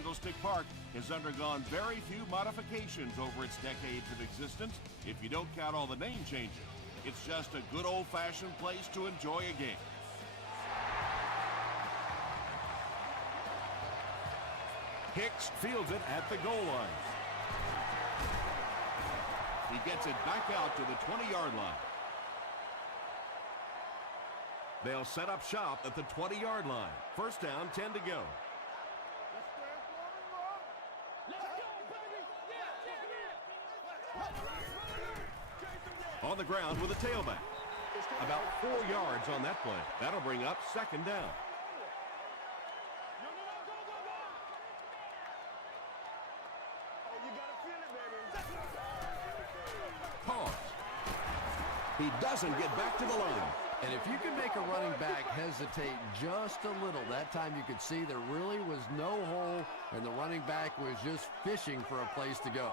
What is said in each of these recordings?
Candlestick Park has undergone very few modifications over its decades of existence, if you don't count all the name changes. It's just a good old-fashioned place to enjoy a game. Hicks fields it at the goal line. He gets it back out to the 20-yard line. They'll set up shop at the 20-yard line. First down, 10 to go. On the ground with a tailback. About 4 yards on that play. That'll bring up second down. Pause. He doesn't get back to the line. And if you can make a running back hesitate just a little, that time you could see there really was no hole, and the running back was just fishing for a place to go.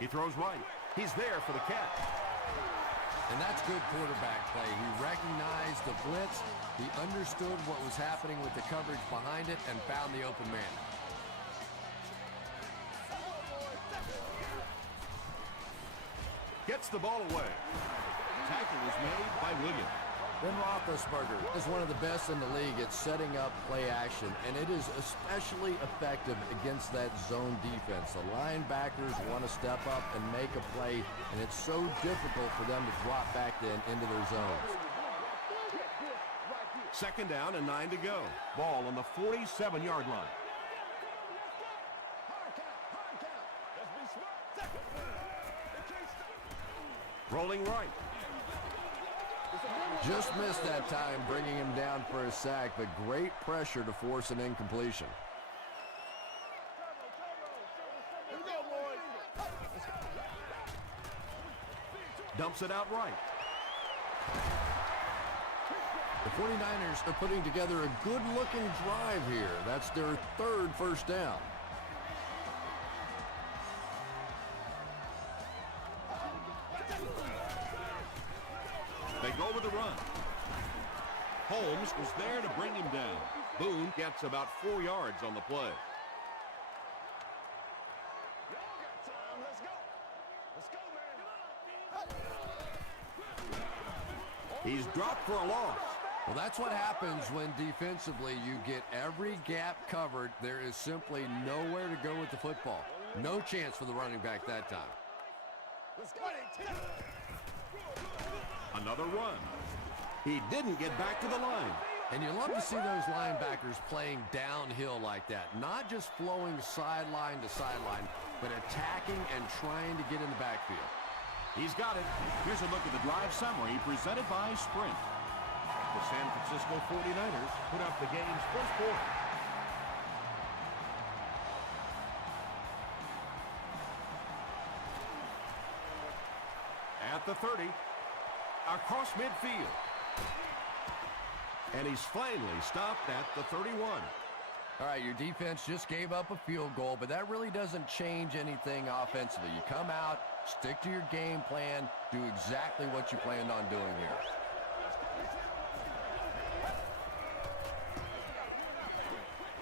He throws right. He's there for the catch. And that's good quarterback play. He recognized the blitz. He understood what was happening with the coverage behind it and found the open man. Gets the ball away. Tackle is made by Williams. Ben Roethlisberger is one of the best in the league at setting up play action, and it is especially effective against that zone defense. The linebackers want to step up and make a play, and it's so difficult for them to drop back then into their zones. Second down and 9 to go. Ball on the 47-yard line. Rolling right. Just missed that time, bringing him down for a sack, but great pressure to force an incompletion. Dumps it out right. The 49ers are putting together a good-looking drive here. That's their third first down. They go with the run. Holmes was there to bring him down. Boone gets about 4 yards on the play. He's dropped for a loss. Well, that's what happens when defensively you get every gap covered. There is simply nowhere to go with the football. No chance for the running back that time. Another run. He didn't get back to the line. And you love to see those linebackers playing downhill like that. Not just flowing sideline to sideline, but attacking and trying to get in the backfield. He's got it. Here's a look at the drive summary presented by Sprint. The San Francisco 49ers put up the game's first quarter. At the 30, across midfield. And he's finally stopped at the 31. All right, your defense just gave up a field goal, but that really doesn't change anything offensively. You come out, stick to your game plan, do exactly what you planned on doing here.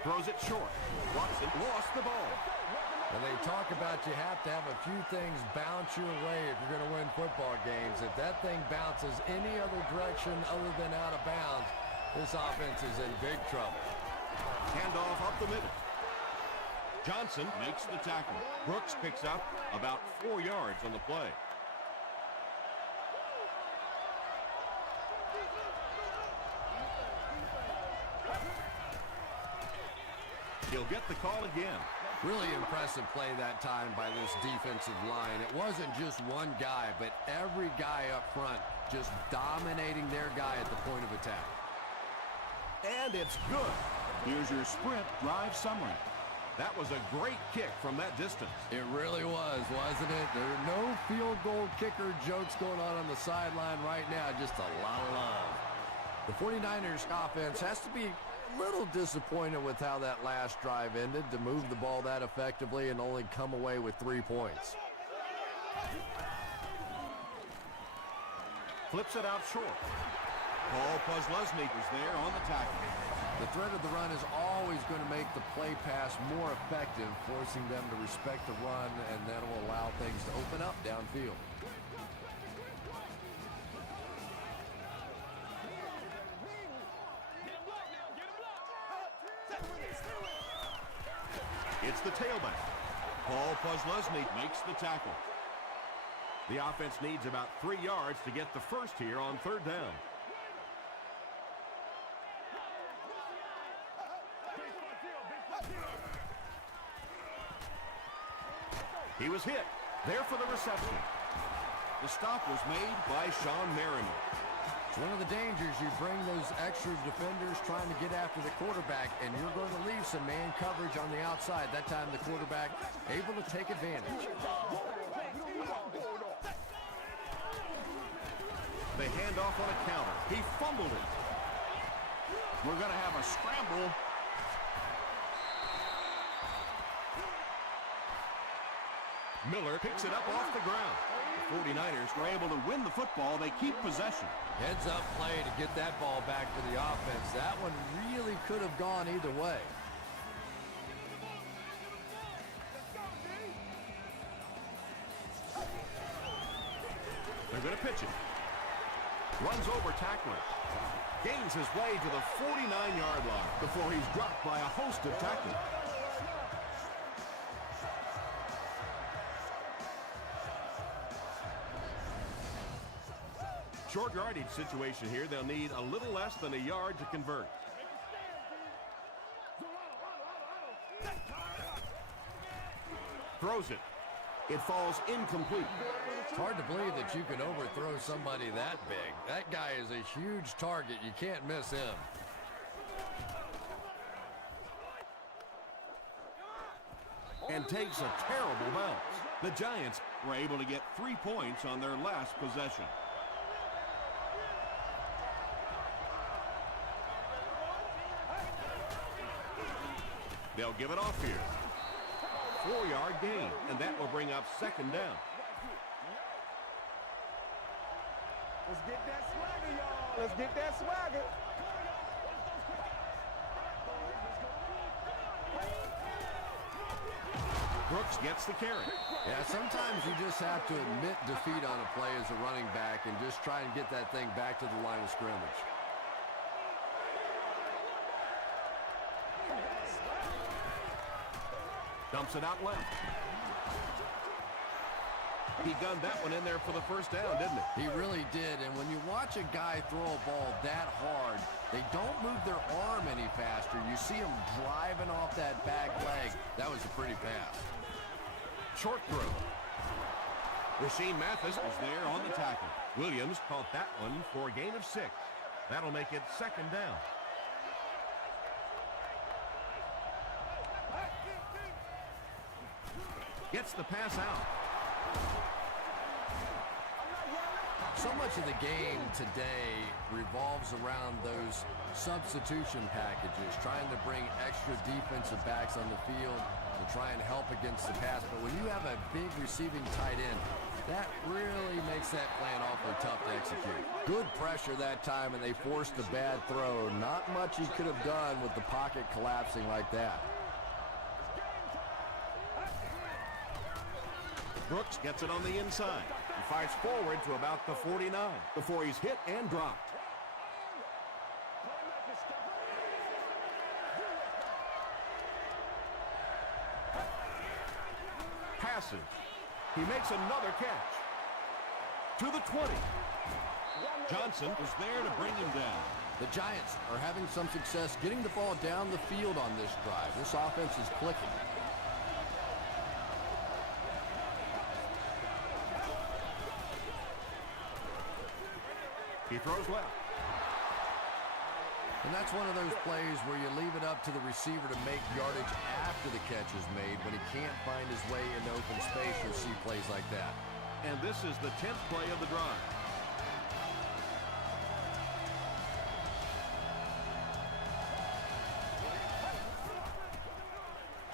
Throws it short. Watson lost the ball. And they talk about you have to have a few things bounce your way if you're going to win football games. If that thing bounces any other direction other than out of bounds, this offense is in big trouble. Handoff up the middle. Johnson makes the tackle. Brooks picks up about 4 yards on the play. He'll get the call again. Really impressive play that time by this defensive line. It wasn't just one guy, but every guy up front just dominating their guy at the point of attack. And it's good. Here's your Sprint drive summary. That was a great kick from that distance. It really was, wasn't it? There are no field goal kicker jokes going on the sideline right now. Just a lot of love. The 49ers offense has to be a little disappointed with how that last drive ended, to move the ball that effectively and only come away with 3 points. Flips it out short. Paul Posluszny was there on the tackle. The threat of the run is always going to make the play pass more effective, forcing them to respect the run, and that will allow things to open up downfield. It's the tailback. Paul Posluszny makes the tackle. The offense needs about 3 yards to get the first here on third down. He was hit. There for the reception. The stop was made by Sean Merriman. It's one of the dangers. You bring those extra defenders trying to get after the quarterback, and you're going to leave some man coverage on the outside. That time the quarterback able to take advantage. They hand off on a counter. He fumbled it. We're going to have a scramble. Miller picks it up off the ground. The 49ers were able to win the football. They keep possession. Heads up play to get that ball back for the offense. That one really could have gone either way. They're going to pitch it. Runs over tackler. Gains his way to the 49-yard line before he's dropped by a host of tacklers. Short yardage situation here. They'll need a little less than a yard to convert. Throws it. It falls incomplete. It's hard to believe that you can overthrow somebody that big. That guy is a huge target. You can't miss him. And takes a terrible bounce. The Giants were able to get 3 points on their last possession. They'll give it off here. 4-yard gain, and that will bring up second down. Let's get that swagger, y'all. Let's get that swagger. Brooks gets the carry. Yeah, sometimes you just have to admit defeat on a play as a running back and just try and get that thing back to the line of scrimmage. Dumps it out left. He gunned that one in there for the first down, didn't he? He really did, and when you watch a guy throw a ball that hard, they don't move their arm any faster. You see him driving off that back leg. That was a pretty pass. Short throw. Rasheem Mathis was there on the tackle. Williams caught that one for a gain of 6. That'll make it second down. Gets the pass out. So much of the game today revolves around those substitution packages, trying to bring extra defensive backs on the field to try and help against the pass. But when you have a big receiving tight end, that really makes that plan awfully tough to execute. Good pressure that time, and they forced a bad throw. Not much he could have done with the pocket collapsing like that. Brooks gets it on the inside. He fires forward to about the 49 before he's hit and dropped. Passes. He makes another catch. To the 20. Johnson was there to bring him down. The Giants are having some success getting the ball down the field on this drive. This offense is clicking. He throws left. And that's one of those plays where you leave it up to the receiver to make yardage after the catch is made. When he can't find his way into open space, you'll see plays like that. And this is the 10th play of the drive.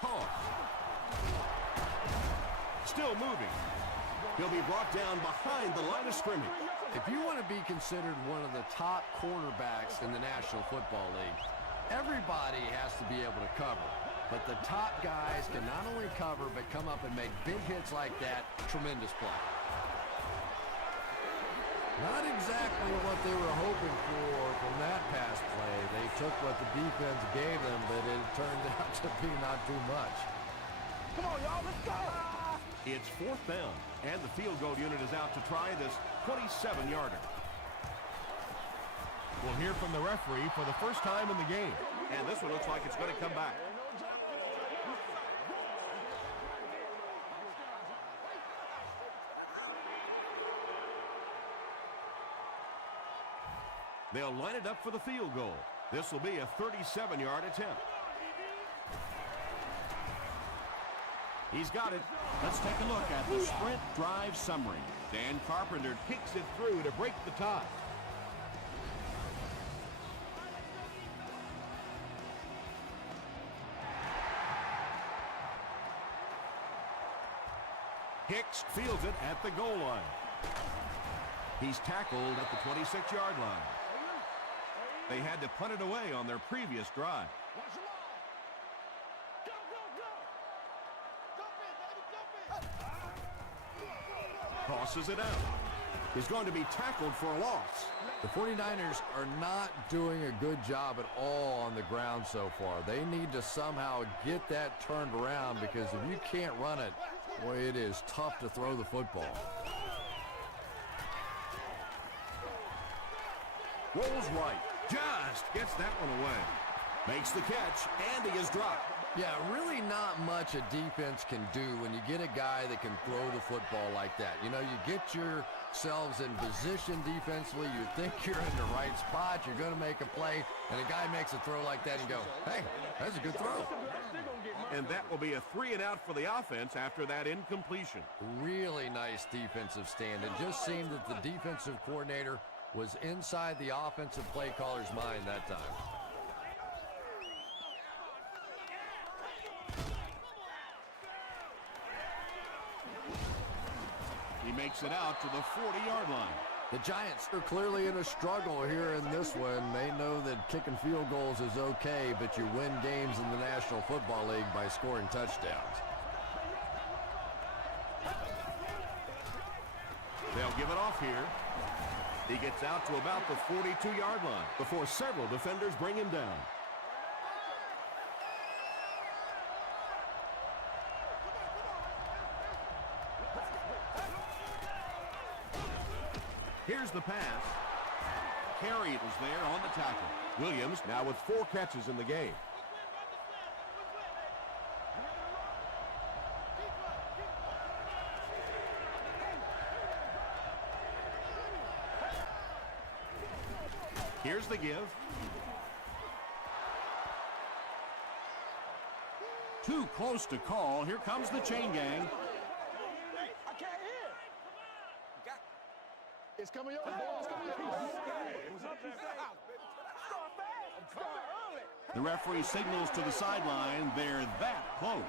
Toss. Still moving. He'll be brought down behind the line of scrimmage. If you want to be considered one of the top cornerbacks in the National Football League, Everybody has to be able to cover, but the top guys can not only cover but come up and make big hits like that. Tremendous play. Not exactly what they were hoping for from that pass play. They took what the defense gave them, but it turned out to be not too much. Come on, y'all, let's go. It's 4th down, and the field goal unit is out to try this 27-yarder. We'll hear from the referee for the first time in the game. And this one looks like it's going to come back. They'll line it up for the field goal. This will be a 37-yard attempt. He's got it. Let's take a look at the sprint drive summary. Dan Carpenter kicks it through to break the tie. Hicks fields it at the goal line. He's tackled at the 26-yard line. They had to punt it away on their previous drive. Tosses it out. He's going to be tackled for a loss. The 49ers are not doing a good job at all on the ground so far. They need to somehow get that turned around, because if you can't run it, boy, it is tough to throw the football. Rolls right. Just gets that one away. Makes the catch, and he is dropped. Yeah, really not much a defense can do when you get a guy that can throw the football like that. You know, you get yourselves in position defensively. You think you're in the right spot. You're going to make a play, and a guy makes a throw like that and you go, hey, that's a good throw. And that will be a 3-and-out for the offense after that incompletion. Really nice defensive stand. It just seemed that the defensive coordinator was inside the offensive play caller's mind that time. He makes it out to the 40-yard line. The Giants are clearly in a struggle here in this one. They know that kicking field goals is okay, but you win games in the National Football League by scoring touchdowns. They'll give it off here. He gets out to about the 42-yard line before several defenders bring him down. Here's the pass. Carey was there on the tackle. Williams now with 4 catches in the game. Here's the give. Too close to call. Here comes the chain gang. I can't hear. It's coming your way. It's coming your way. Start early. The referee signals to the sideline. They're that close.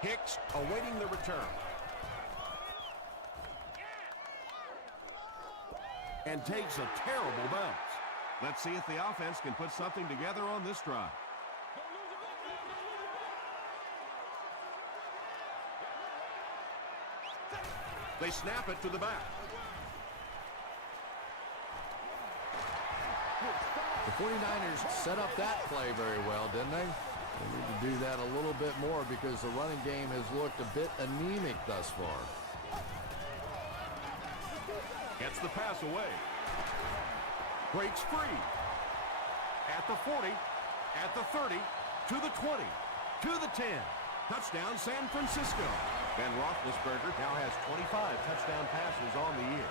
Hicks awaiting the return. And takes a terrible bounce. Let's see if the offense can put something together on this drive. They snap it to the back. The 49ers set up that play very well, didn't they? They need to do that a little bit more because the running game has looked a bit anemic thus far. Gets the pass away. Breaks free. At the 40, at the 30, to the 20, to the 10. Touchdown, San Francisco. Ben Roethlisberger now has 25 touchdown passes on the year.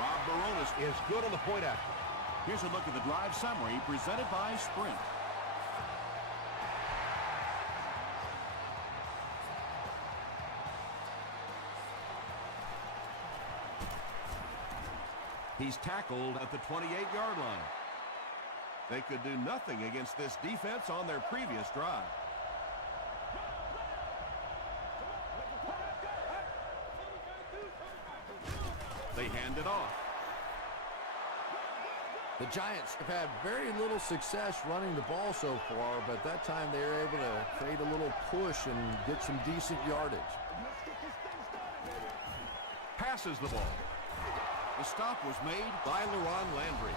Rob Baronis is good on the point after. Here's a look at the drive summary presented by Sprint. He's tackled at the 28-yard line. They could do nothing against this defense on their previous drive. hand it off. The Giants have had very little success running the ball so far, but that time they were able to create a little push and get some decent yardage. Passes the ball. The stop was made by LaRon Landry.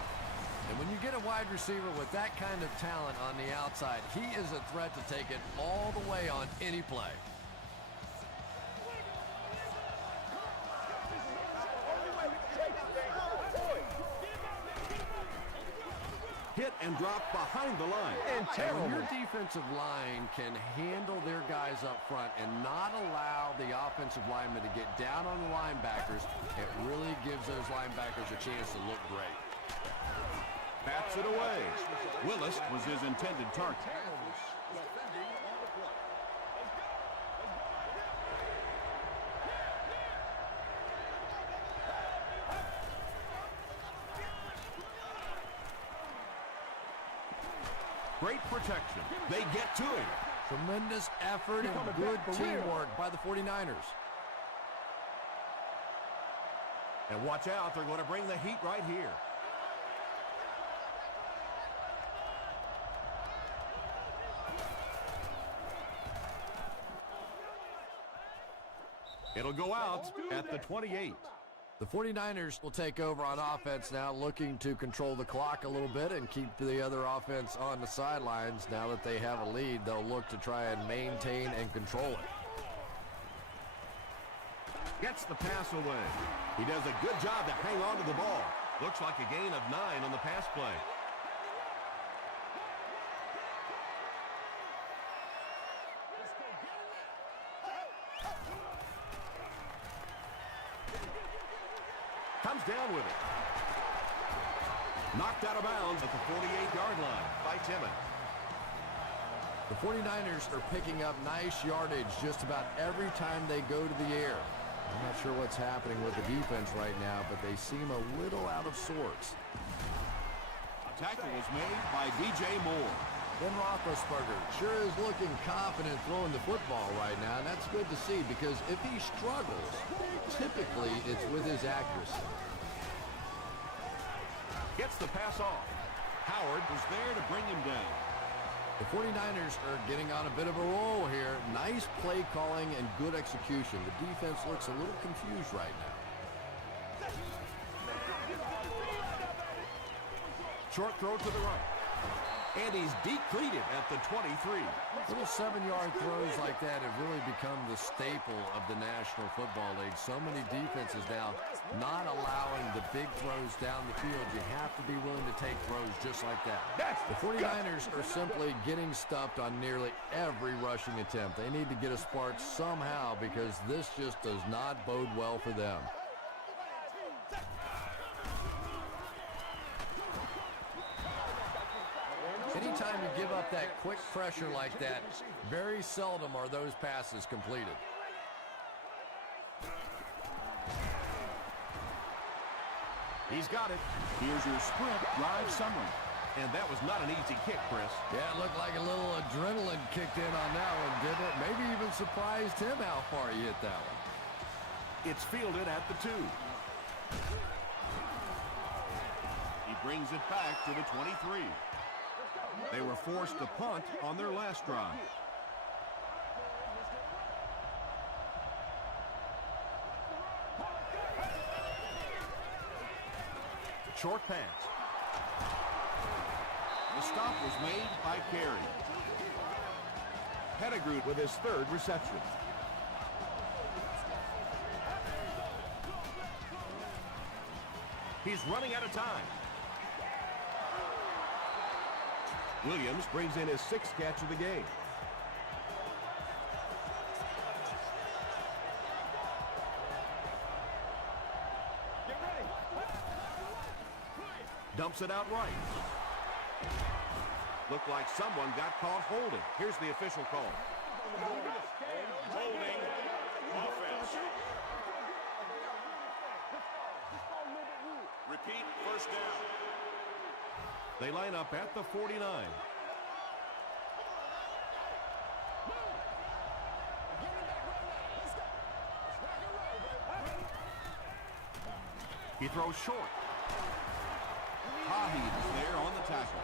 And when you get a wide receiver with that kind of talent on the outside, he is a threat to take it all the way on any play. Hit and drop behind the line. And when your defensive line can handle their guys up front and not allow the offensive linemen to get down on the linebackers, it really gives those linebackers a chance to look great. Bats it away. Willis was his intended target. Great protection. They get to him. Tremendous effort and good teamwork by the 49ers. And watch out, they're going to bring the heat right here. It'll go out at the 28. The 49ers will take over on offense now, looking to control the clock a little bit and keep the other offense on the sidelines. Now that they have a lead, they'll look to try and maintain and control it. Gets the pass away. He does a good job to hang on to the ball. Looks like a gain of 9 on the pass play. Comes down with it. Knocked out of bounds at the 48-yard line by Timmons. The 49ers are picking up nice yardage just about every time they go to the air. I'm not sure what's happening with the defense right now, but they seem a little out of sorts. A tackle was made by DJ Moore. Ben Roethlisberger sure is looking confident throwing the football right now, and that's good to see because if he struggles, typically it's with his accuracy. Gets the pass off. Howard was there to bring him down. The 49ers are getting on a bit of a roll here. Nice play calling and good execution. The defense looks a little confused right now. Short throw to the right. And he's depleted at the 23. Little 7-yard throws like that have really become the staple of the National Football League. So many defenses now not allowing the big throws down the field. You have to be willing to take throws just like that. The 49ers are simply getting stuffed on nearly every rushing attempt. They need to get a spark somehow because this just does not bode well for them. Anytime you give up that quick pressure like that, very seldom are those passes completed. He's got it. Here's your sprint drive summary. And that was not an easy kick, Chris. Yeah, it looked like a little adrenaline kicked in on that one, didn't it? Maybe even surprised him how far he hit that one. It's fielded at the 2. He brings it back to the 23. They were forced to punt on their last drive. Short pass. The stop was made by Carey. Pettigrew with his 3rd reception. He's running out of time. Williams brings in his 6th catch of the game. Dumps it out right. Looked like someone got caught holding. Here's the official call. Holding offense. Repeat, first down. They line up at the 49. He throws short. Hahi is there on the tackle.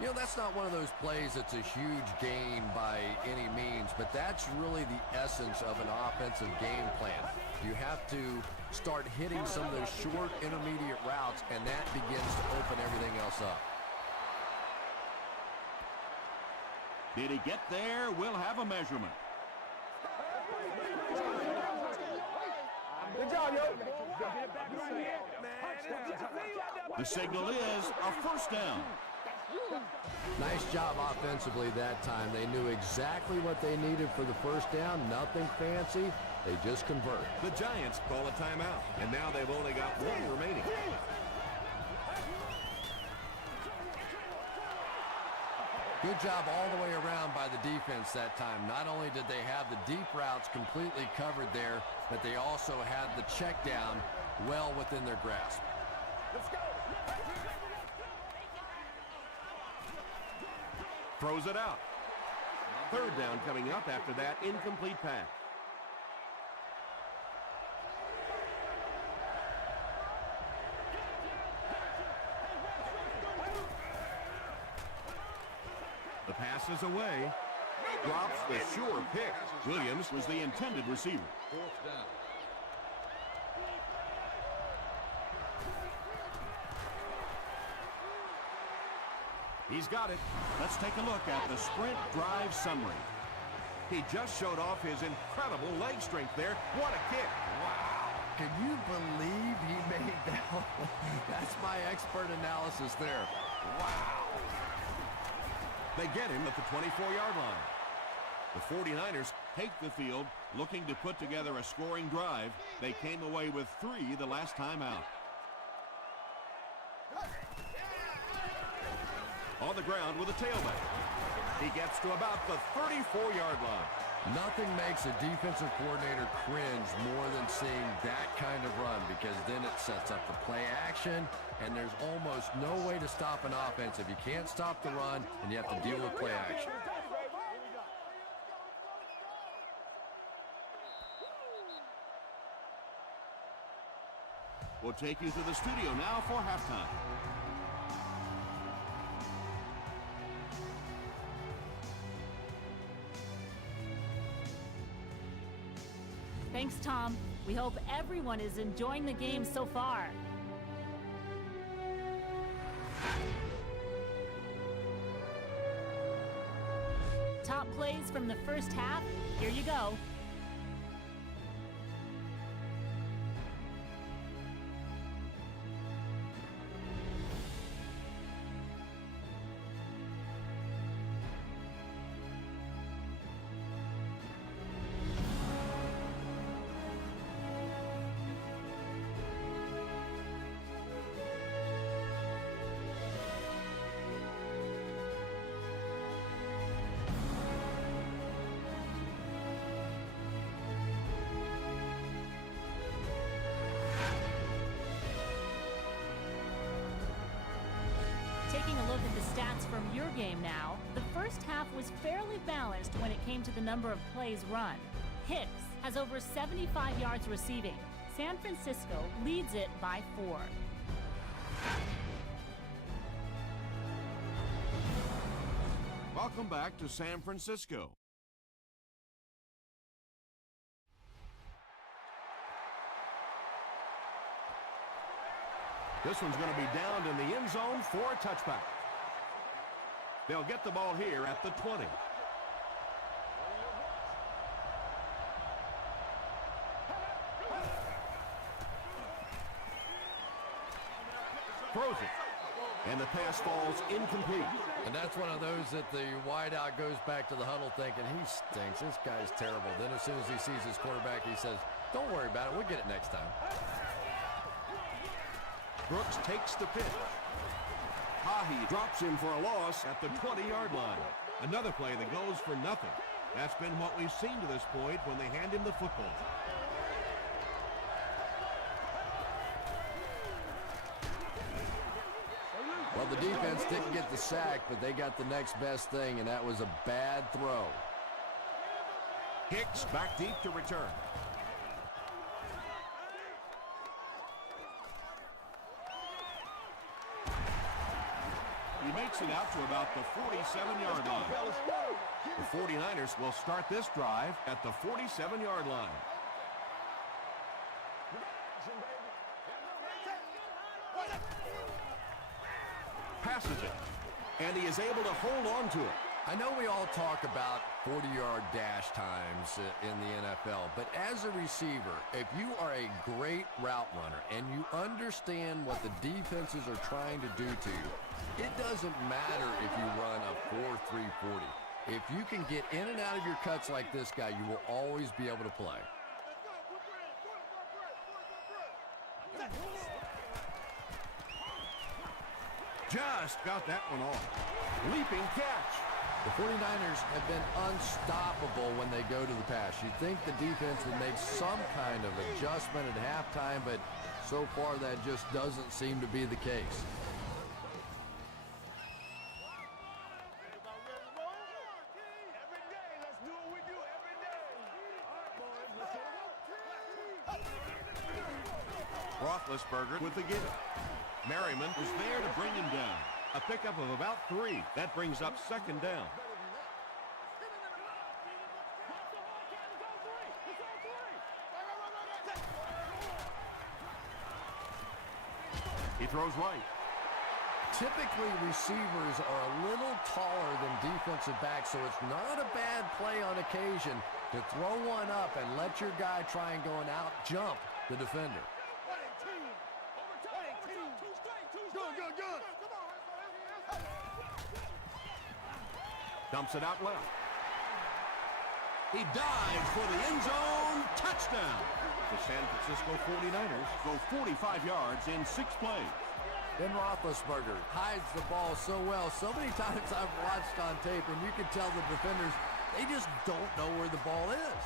You know, that's not one of those plays that's a huge gain by any means, but that's really the essence of an offensive game plan. You have to start hitting some of those short intermediate routes, and that begins to open everything else up. Did he get there? We'll have a measurement. Good job, yo. The signal is a first down. Nice job offensively that time. They knew exactly what they needed for the first down. Nothing fancy. They just convert. The Giants call a timeout, and now they've only got one remaining. Good job all the way around by the defense that time. Not only did they have the deep routes completely covered there, but they also had the check down well within their grasp. Let's go. Throws it out. Third down coming up after that incomplete pass. The pass is away. Drops the sure pick. Williams was the intended receiver. Fourth down. He's got it. Let's take a look at the sprint drive summary. He just showed off his incredible leg strength there. What a kick. Wow. Can you believe he made that? That's my expert analysis there. Wow. They get him at the 24-yard line. The 49ers take the field, looking to put together a scoring drive. They came away with 3 the last time out. On the ground with a tailback. He gets to about the 34-yard line. Nothing makes a defensive coordinator cringe more than seeing that kind of run, because then it sets up the play action, and there's almost no way to stop an offense if you can't stop the run and you have to deal with play action. We'll take you to the studio now for halftime. Thanks, Tom. We hope everyone is enjoying the game so far. Top plays from the first half. Here you go. Taking a look at the stats from your game now, the first half was fairly balanced when it came to the number of plays run. Hicks has over 75 yards receiving. San Francisco leads it by 4. Welcome back to San Francisco. This one's going to be downed in the end zone for a touchback. They'll get the ball here at the 20. Throws it. And the pass falls incomplete. And that's one of those that the wideout goes back to the huddle thinking, he stinks, this guy's terrible. Then as soon as he sees his quarterback, he says, don't worry about it, we'll get it next time. Brooks takes the pitch. Hahi drops him for a loss at the 20-yard line. Another play that goes for nothing. That's been what we've seen to this point when they hand him the football. Well, the defense didn't get the sack, but they got the next best thing, and that was a bad throw. Hicks back deep to return. takes it out to about the 47-yard line. The 49ers will start this drive at the 47-yard line. Passes it, and he is able to hold on to it. I know we all talk about 40-yard dash times in the NFL, but as a receiver, if you are a great route runner and you understand what the defenses are trying to do to you, it doesn't matter if you run a 4.3 40. If you can get in and out of your cuts like this guy, you will always be able to play. Just got that one off. Leaping catch. The 49ers have been unstoppable when they go to the pass. You'd think the defense would make some kind of adjustment at halftime, but so far that just doesn't seem to be the case. Roethlisberger with the give. Merriman was there to bring him down. A pickup of about 3. That brings up second down. He throws right. Typically, receivers are a little taller than defensive backs, so it's not a bad play on occasion to throw one up and let your guy try and go and out-jump the defender. Dumps it out left. He dives for the end zone. Touchdown. The San Francisco 49ers go 45 yards in 6 plays. Ben Roethlisberger hides the ball so well. So many times I've watched on tape, and you can tell the defenders, they just don't know where the ball is.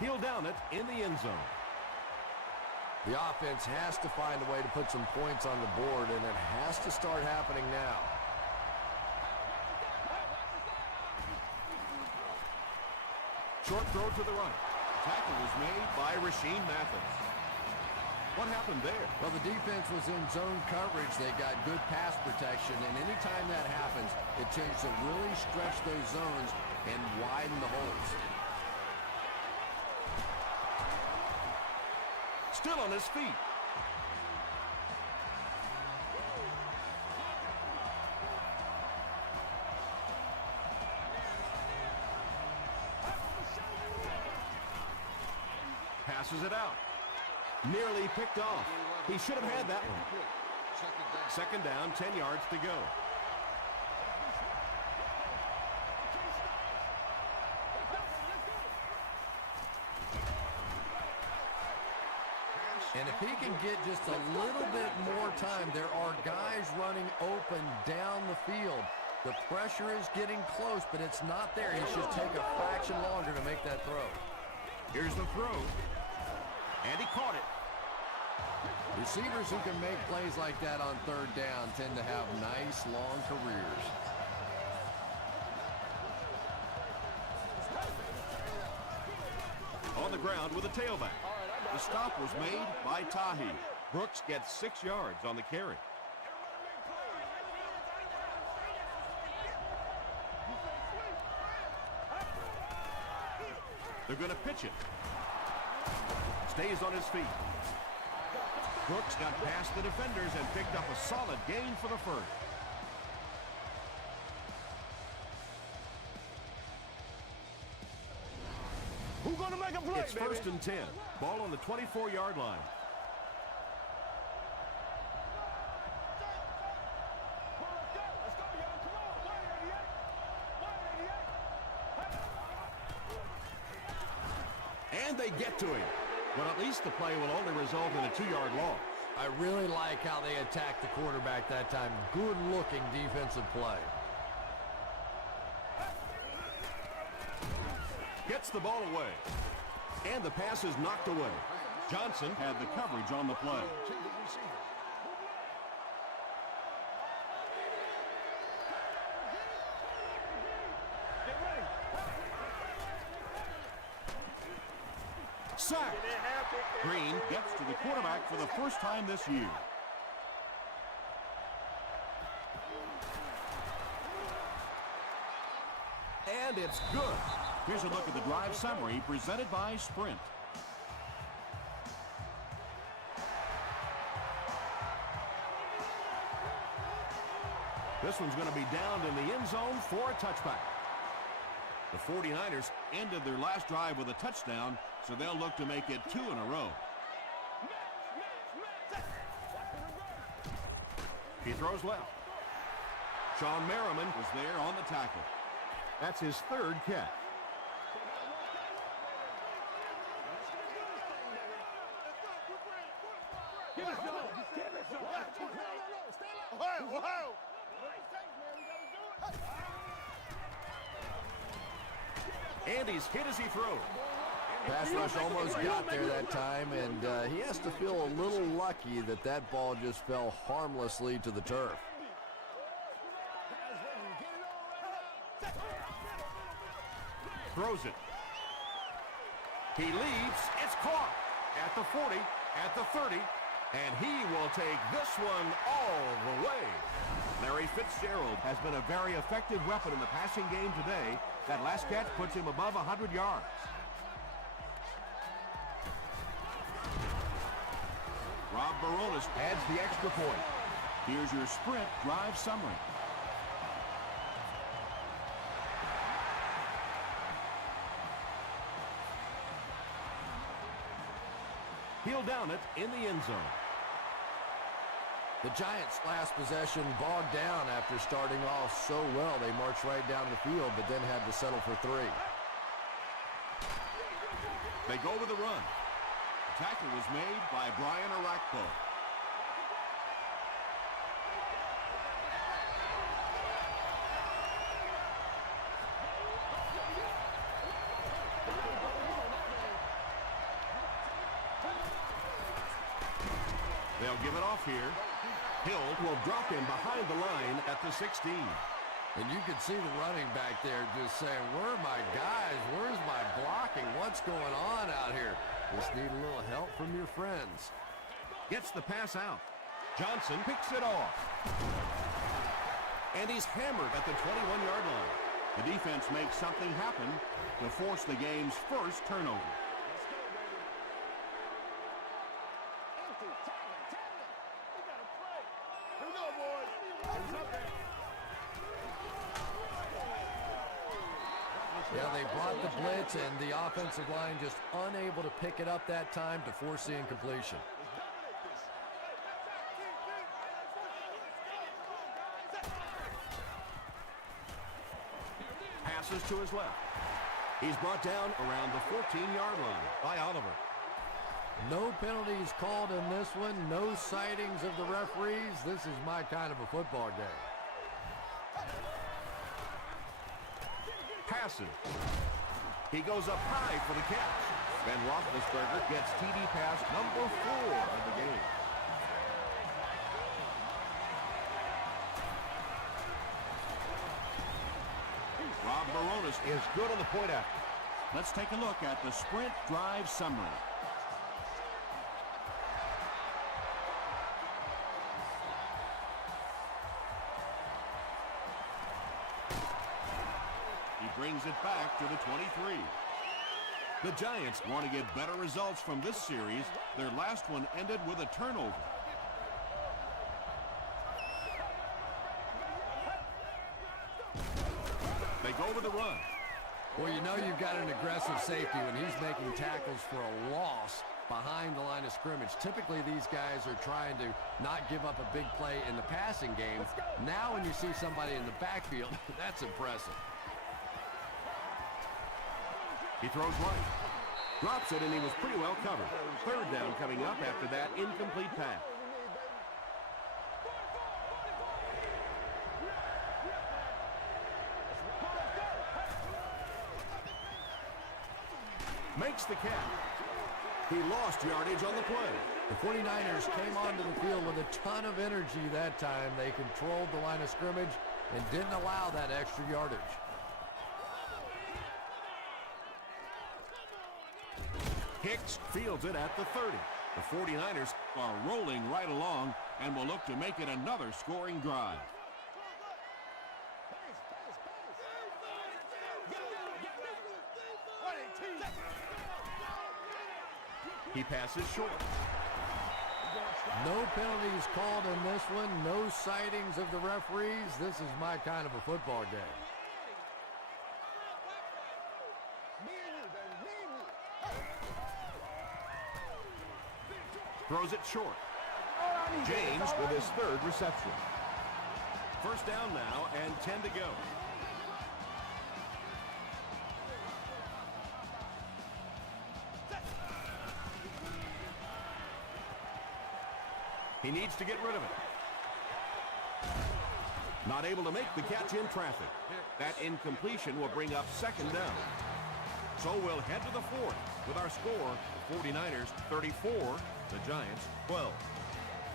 He'll down it in the end zone. The offense has to find a way to put some points on the board, and it has to start happening now. Short throw to the right. Tackle was made by Rasheem Mathis. What happened there? Well, the defense was in zone coverage. They got good pass protection, and anytime that happens, it tends to really stretch those zones and widen the holes. Still on his feet. Passes it out. Nearly picked off. He should have had that one. Second down, 10 yards to go. And if he can get just a little bit more time, there are guys running open down the field. The pressure is getting close, but it's not there. It should take a fraction longer to make that throw. Here's the throw. And he caught it. Receivers who can make plays like that on third down tend to have nice, long careers. On the ground with a tailback. The stop was made by Tahi. Brooks gets 6 yards on the carry. They're going to pitch it. Stays on his feet. Brooks got past the defenders and picked up a solid gain for the first. Who's going to make a play, It's baby? 1st and 10. Ball on the 24-yard line. Let's go, y'all. Come on. 188. 188. And they get to him. But at least the play will only result in a 2-yard loss. I really like how they attacked the quarterback that time. Good-looking defensive play. Gets the ball away. And the pass is knocked away. Johnson had the coverage on the play. sacked. Green gets to the quarterback for the first time this year. And it's good. Here's a look at the drive summary presented by Sprint. This one's going to be down in the end zone for a touchback. The 49ers ended their last drive with a touchdown, so they'll look to make it 2 in a row. He throws left. Sean Merriman was there on the tackle. That's his third catch. And he's hit as he throws. Pass rush almost got there that time, and he has to feel a little lucky that that ball just fell harmlessly to the turf. Throws it. He leaps. It's caught at the 40, at the 30, and he will take this one all the way. Larry Fitzgerald has been a very effective weapon in the passing game today. That last catch puts him above 100 yards. Rob Baronis adds the extra point. Here's your Sprint drive summary. He'll down it in the end zone. The Giants' last possession bogged down after starting off so well. They marched right down the field, but then had to settle for 3. They go with the run. The tackle was made by Brian Arakpo. They'll give it off here. Hill will drop him behind the line at the 16. And you could see the running back there just saying, where are my guys? Where's my blocking? What's going on out here? Just need a little help from your friends. Gets the pass out. Johnson picks it off. And he's hammered at the 21-yard line. The defense makes something happen to force the game's first turnover. Yeah, they brought the blitz, and the offensive line just unable to pick it up that time to force the incompletion. Passes to his left. He's brought down around the 14-yard line by Oliver. No penalties called in this one. No sightings of the referees. This is my kind of a football game. Passes. He goes up high for the catch. Ben Roethlisberger gets TD pass number 4 of the game. Rob Baronis is good on the point after. Let's take a look at the Sprint drive summary. Brings it back to the 23. The Giants want to get better results from this series. Their last one ended with a turnover. They go with the run. Well, you know you've got an aggressive safety when he's making tackles for a loss behind the line of scrimmage. Typically, these guys are trying to not give up a big play in the passing game. Now when you see somebody in the backfield, that's impressive. He throws right. Drops it, and he was pretty well covered. Third down coming up after that incomplete pass. Makes the catch. He lost yardage on the play. The 49ers came onto the field with a ton of energy that time. They controlled the line of scrimmage and didn't allow that extra yardage. Hicks fields it at the 30. The 49ers are rolling right along and will look to make it another scoring drive. He passes short. No penalties called in this one. No sightings of the referees. This is my kind of a football game. Throws it short. James with his third reception. First down now and 10 to go. He needs to get rid of it. Not able to make the catch in traffic. That incompletion will bring up second down. So we'll head to the fourth with our score, the 49ers 34, the Giants 12.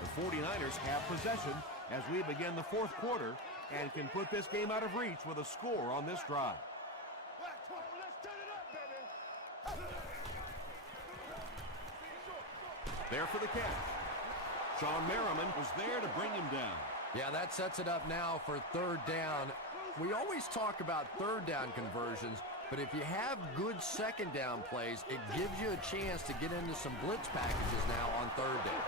The 49ers have possession as we begin the fourth quarter and can put this game out of reach with a score on this drive. There for the catch. Sean Merriman was there to bring him down. Yeah, that sets it up now for third down. We always talk about third down conversions, but if you have good second down plays, it gives you a chance to get into some blitz packages now on third down.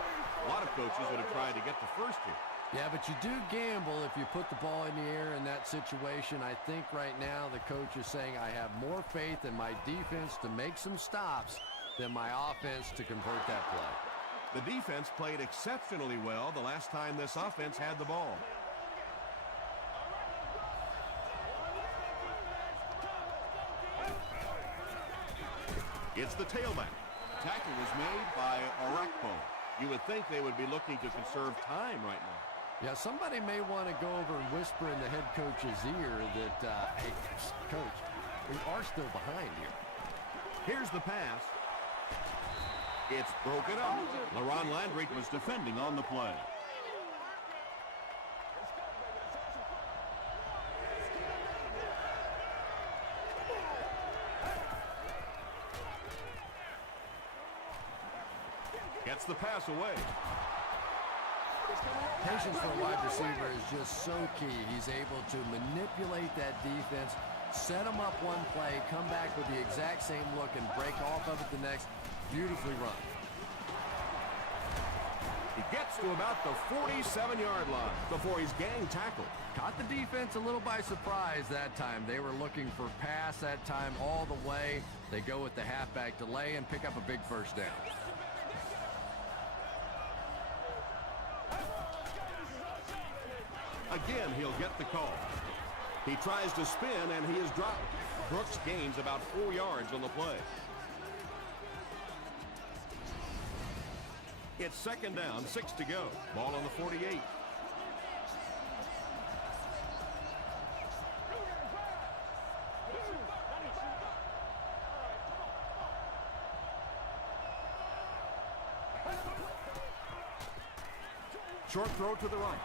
A lot of coaches would have tried to get the first here. Yeah, but you do gamble if you put the ball in the air in that situation. I think right now the coach is saying I have more faith in my defense to make some stops than my offense to convert that play. The defense played exceptionally well the last time this offense had the ball. It's the tailback. Tackle was made by Orakpo. You would think they would be looking to conserve time right now. Yeah, somebody may want to go over and whisper in the head coach's ear that, hey, coach, we are still behind here. Here's the pass. It's broken up. LaRon Landry was defending on the play. Gets the pass away. Patience for a wide receiver is just so key. He's able to manipulate that defense, set them up one play, come back with the exact same look, and break off of it the next. Beautifully run. He gets to about the 47-yard line before he's gang tackled. Caught the defense a little by surprise that time. They were looking for pass that time all the way. They go with the halfback delay and pick up a big first down. Again, he'll get the call. He tries to spin, and he is dropped. Brooks gains about 4 yards on the play. It's second down, 6 to go. Ball on the 48. Short throw to the right.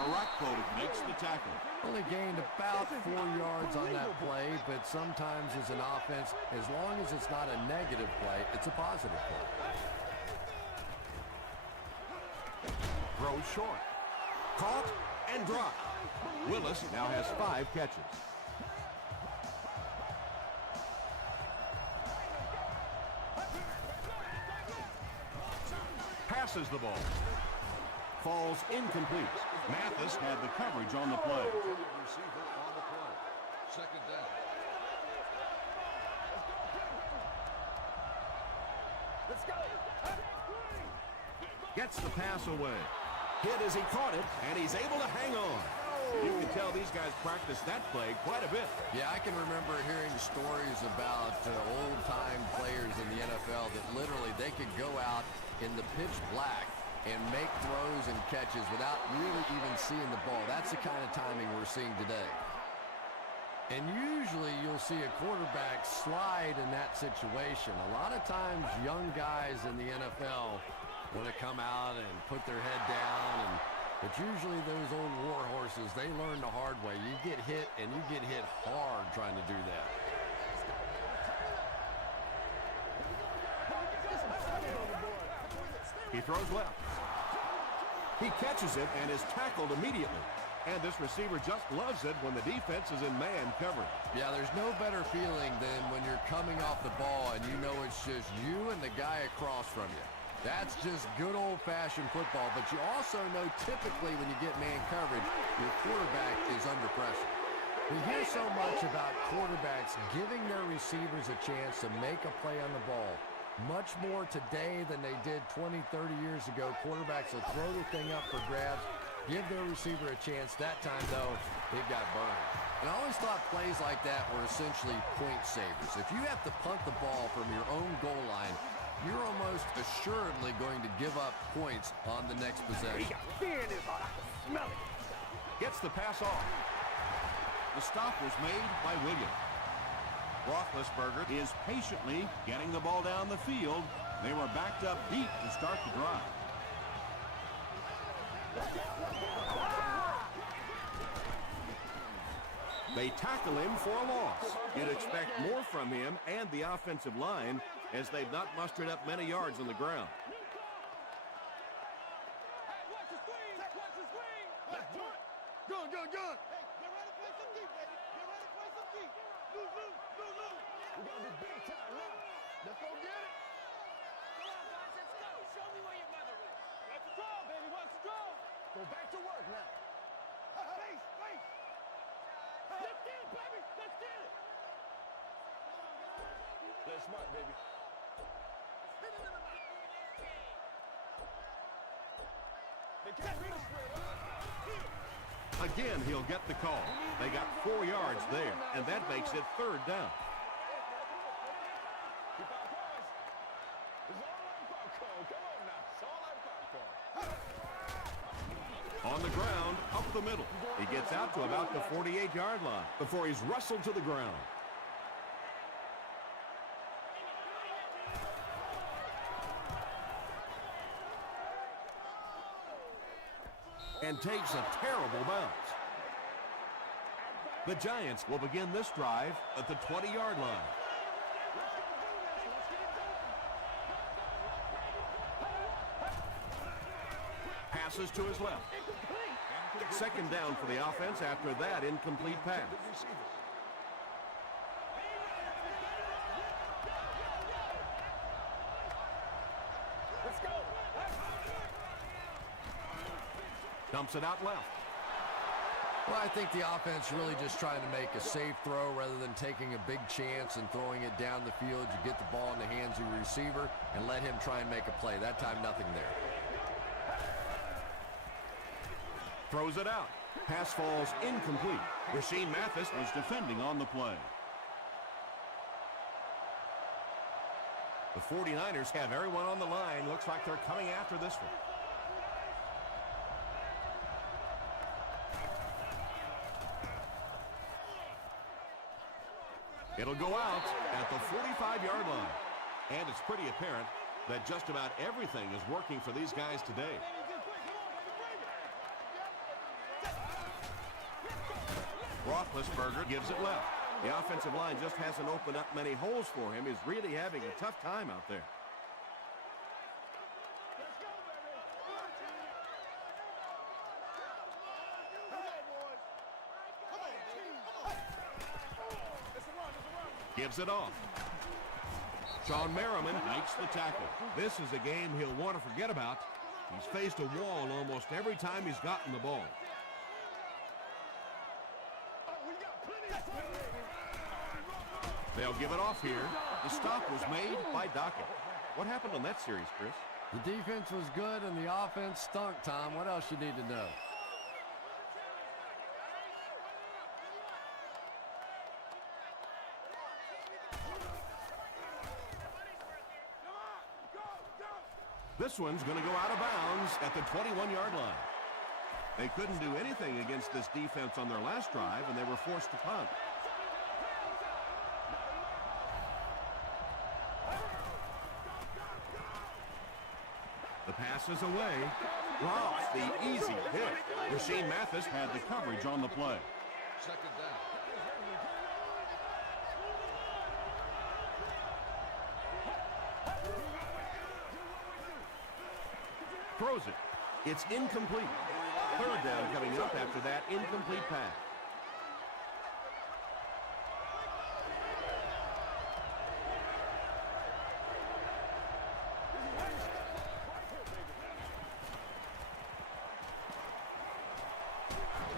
Orakpo makes the tackle. Only gained about 4 yards on that play, but sometimes as an offense, as long as it's not a negative play, it's a positive play. Throws short. Caught and dropped. Willis now has 5 catches. Passes the ball. Falls incomplete. Mathis had the coverage on the play. Receiver on the play. Second down. Let's go. Gets the pass away. Hit as he caught it, and he's able to hang on. You can tell these guys practice that play quite a bit. Yeah, I can remember hearing stories about old-time players in the NFL that literally they could go out in the pitch black and make throws and catches without really even seeing the ball. That's the kind of timing we're seeing today. And usually you'll see a quarterback slide in that situation. A lot of times young guys in the NFL want to come out and put their head down, but usually those old war horses, they learn the hard way. You get hit, and you get hit hard trying to do that. He throws left. He catches it and is tackled immediately. And this receiver just loves it when the defense is in man coverage. Yeah, there's no better feeling than when you're coming off the ball and you know it's just you and the guy across from you. That's just good old-fashioned football, but you also know typically when you get man coverage, your quarterback is under pressure. We hear so much about quarterbacks giving their receivers a chance to make a play on the ball. Much more today than they did 20, 30 years ago. Quarterbacks will throw the thing up for grabs, give their receiver a chance. That time, though, it got burned. And I always thought plays like that were essentially point savers. If you have to punt the ball from your own goal line, you're almost assuredly going to give up points on the next possession. Smell it. Gets the pass off. The stop was made by Williams. Roethlisberger is patiently getting the ball down the field. They were backed up deep to start the drive. They tackle him for a loss. You'd expect more from him and the offensive line as they've not mustered up many yards on the ground. Good, good, good. We're going to be big time now. Let's go get it. Come on, guys, let's go. Show me where your mother is. What's the draw, baby? What's the draw? Go back to work now. Face, face. Let's get it, baby. Let's get it. Let's smart, baby. They can't read the spread. Again, he'll get the call. They got 4 yards there, and that makes it third down. On the ground, up the middle. He gets out to about the 48-yard line before he's wrestled to the ground. And takes a terrible bounce. The Giants will begin this drive at the 20-yard line. Passes to his left. Second down for the offense after that incomplete pass. Let's go. Dumps it out left. Well, I think the offense really just trying to make a safe throw rather than taking a big chance and throwing it down the field. You get the ball in the hands of your receiver and let him try and make a play. That time, nothing there. Throws it out. Pass falls incomplete. Rasheed Mathis was defending on the play. The 49ers have everyone on the line. Looks like they're coming after this one. It'll go out at the 45-yard line. And it's pretty apparent that just about everything is working for these guys today. Roethlisberger gives it left. The offensive line just hasn't opened up many holes for him. He's really having a tough time out there. Gives it off. Sean Merriman makes the tackle. This is a game he'll want to forget about. He's faced a wall almost every time he's gotten the ball. They'll give it off here. The stop was made by Dockett. What happened on that series, Chris? The defense was good and the offense stunk, Tom. What else you need to know? This one's going to go out of bounds at the 21-yard line. They couldn't do anything against this defense on their last drive, and they were forced to punt. The pass is away. Drops the easy hit. Rasheed Mathis had the coverage on the play. Second down. Throws it. It's incomplete. Third down coming up after that incomplete pass.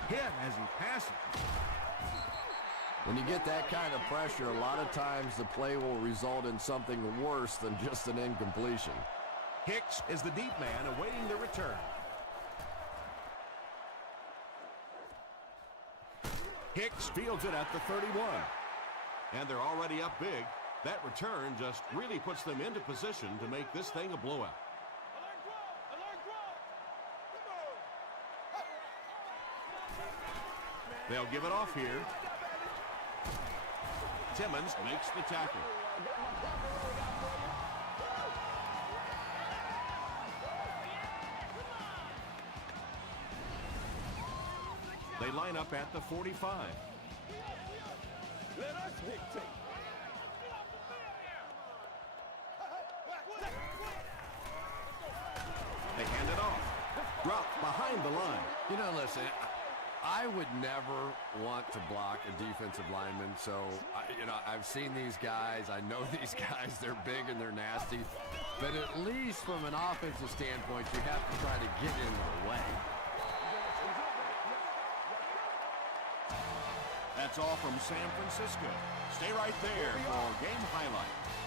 Hit as he passes. When you get that kind of pressure, a lot of times the play will result in something worse than just an incompletion. Hicks is the deep man awaiting the return. Hicks fields it at the 31. And they're already up big. That return just really puts them into position to make this thing a blowout. Alert grow! Alert grow! They'll give it off here. Timmons makes the tackle. They line up at the 45. Let us dictate. They hand it off. Dropped behind the line. You know, listen, I would never want to block a defensive lineman, so, I've seen these guys. I know these guys. They're big and they're nasty. But at least from an offensive standpoint, you have to try to get in their way. That's all from San Francisco. Stay right there for game highlights.